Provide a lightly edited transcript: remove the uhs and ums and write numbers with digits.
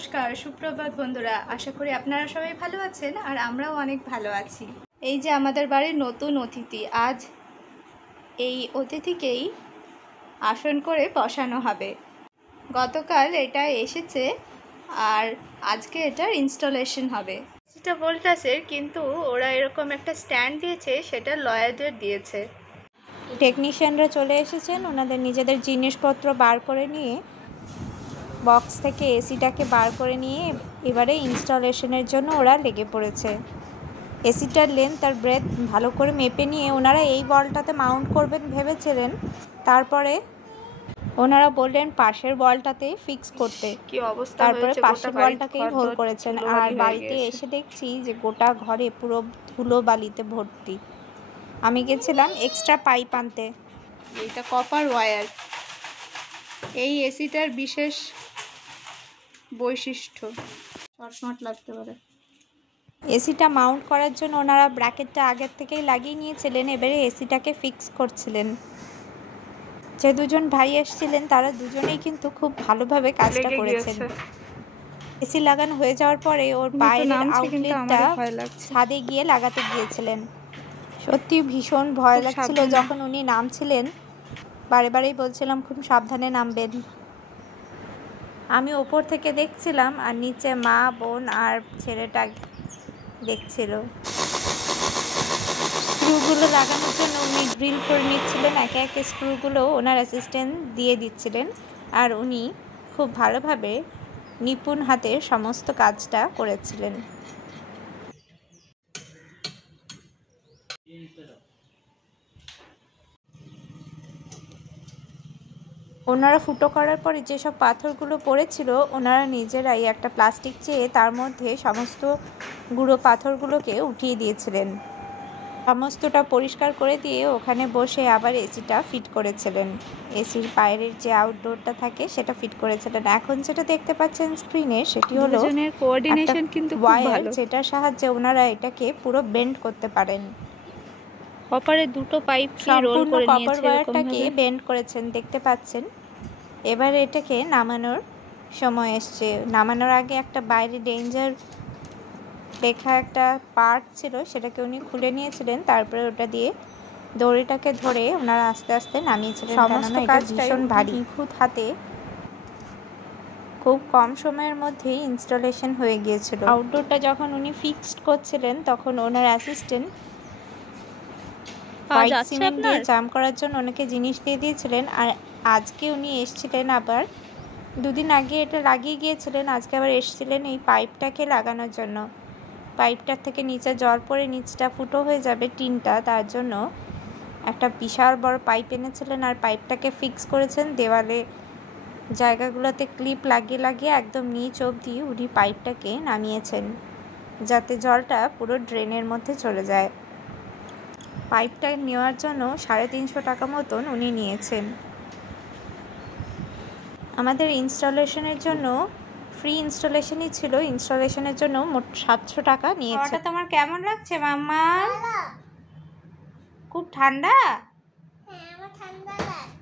নমস্কার, সুপ্রভাত বন্ধুরা। আশা করি আপনারা সবাই ভালো আছেন আর আমরাও অনেক ভালো আছি। এই যে আমাদের বাড়ির নতুন অতিথি, আজ এই অতিথিকেই আসন করে বসানো হবে। গতকাল এটা এসেছে আর আজকে এটার ইনস্টলেশন হবে। সেটা ভোল্টাসের, কিন্তু ওরা এরকম একটা স্ট্যান্ড দিয়েছে, সেটা লয়েডের দিয়েছে। টেকনিশিয়ানরা চলে এসেছেন, ওনাদের নিজেদের জিনিসপত্র বার করে নিয়ে বক্স থেকে এসিটাকে বার করে নিয়ে এবারে ইনস্টলেশনের জন্য ওরা লেগে পড়েছে। এসিটার লেন্থ আর ব্রেথ ভালো করে মেপে নিয়ে ওনারা এই বলটাতে মাউন্ট করবেন ভেবেছিলেন, তারপরে ওনারা বললেন পাশের বলটাতে ফিক্স করতে। কি অবস্থা, তারপরে পাশের বলটাকেই হোল করেছেন। আর বাড়িতে এসে দেখছি যে গোটা ঘরে পুরো ধুলো বালিতে ভর্তি। আমি গেছিলাম এক্সট্রা পাইপ আনতে। এইটা কপার ওয়্যার। এই এসিটার বিশেষ বৈশিষ্ট্য, শর্ট লাগতে পারে। এসিটা মাউন্ট করার জন্য ওনারা ব্র্যাকেটটা আগের থেকেই লাগিয়ে নিয়েছিলেন, এবারে এসিটাকে ফিক্স করছিলেন। যে দুজন ভাই এসেছিলেন তারা দুজনেই কিন্তু খুব ভালোভাবে কাজটা করেছেন। এসি লাগানো হয়ে যাওয়ার পরে ওর বাইরের আউটলেটটা ছাদে গিয়ে লাগাতে গিয়েছিলেন। সত্যি ভীষণ ভয় লাগছিল যখন উনি নামছিলেন। বারে বারেই বলছিলাম খুব সাবধানে নামবেন। আমি ওপর থেকে দেখছিলাম আর নিচে মা, বোন আর ছেলেটা দেখছিল। স্ক্রুগুলো লাগানোর জন্য উনি ড্রিল করে নিচ্ছিলেন, একে একে স্ক্রুগুলো ওনার অ্যাসিস্ট্যান্ট দিয়ে দিচ্ছিলেন আর উনি খুব ভালোভাবে নিপুণ হাতে সমস্ত কাজটা করেছিলেন। ওনারা ফুটো করার পরে যেসব পাথরগুলো পড়েছিল ওনারা নিজেরাই একটা প্লাস্টিক চেয়ে তার মধ্যে সমস্ত গুঁড়ো পাথরগুলোকে উঠিয়ে দিয়েছিলেন। সমস্তটা পরিষ্কার করে দিয়ে ওখানে বসে আবার এসিটা ফিট করেছিলেন। এসির বাইরের যে আউটডোরটা থাকে সেটা ফিট করেছিলেন। এখন যেটা দেখতে পাচ্ছেন স্ক্রিনে সেটি হলো কোঅর্ডিনেশন কিন্তু খুব ওয়্যার, যেটার সাহায্যে ওনারা এটাকে পুরো বেন্ড করতে পারেন। কপারে দুটো পাইপ সম্পূর্ণ কপার ওয়্যারটাকে বেন্ড করেছেন দেখতে পাচ্ছেন। এবার এটাকে নামানোর সময় এসছে। নামানোর আগে একটা বাইরে ডেঞ্জার লেখা একটা পার্ট ছিল, সেটাকে উনি খুলে নিয়েছিলেন। তারপরে ওটা দিয়ে দড়িটাকে ধরে ওনারা আস্তে আস্তে নামিয়েছিলেন। সমস্ত কাজটা ভীষণ ভারী, নিখুঁত হাতে খুব কম সময়ের মধ্যেই ইনস্টলেশন হয়ে গিয়েছিল। আউটডোরটা যখন উনি ফিক্সড করছিলেন তখন ওনার অ্যাসিস্ট্যান্ট হোয়াইট সিমেন্ট দিয়ে জাম করার জন্য ওনাকে জিনিস দিয়ে দিয়েছিলেন। আর আজকে উনি এসেছিলেন, আবার দুদিন আগে এটা লাগিয়ে গিয়েছিলেন, আজকে আবার এসেছিলেন এই পাইপটাকে লাগানোর জন্য। পাইপটার থেকে নিচে জল পড়ে নিচটা ফুটো হয়ে যাবে টিনটা, তার জন্য একটা বিশাল বড় পাইপ এনেছিলেন আর পাইপটাকে ফিক্স করেছেন। দেওয়ালে জায়গাগুলোতে ক্লিপ লাগিয়ে লাগিয়ে একদম নিচ অবধি উনি পাইপটাকে নামিয়েছেন, যাতে জলটা পুরো ড্রেনের মধ্যে চলে যায়। পাইপটা নেওয়ার জন্য 350 টাকা মতন উনি নিয়েছেন। আমাদের ইনস্টলেশনের জন্য ফ্রি ইনস্টলেশনই ছিল, ইনস্টলেশনের জন্য মোট 700 টাকা নিয়েছে। তোমার কেমন লাগছে মাম্মা? খুব ঠান্ডা? হ্যাঁ, আমার ঠান্ডা লাগে।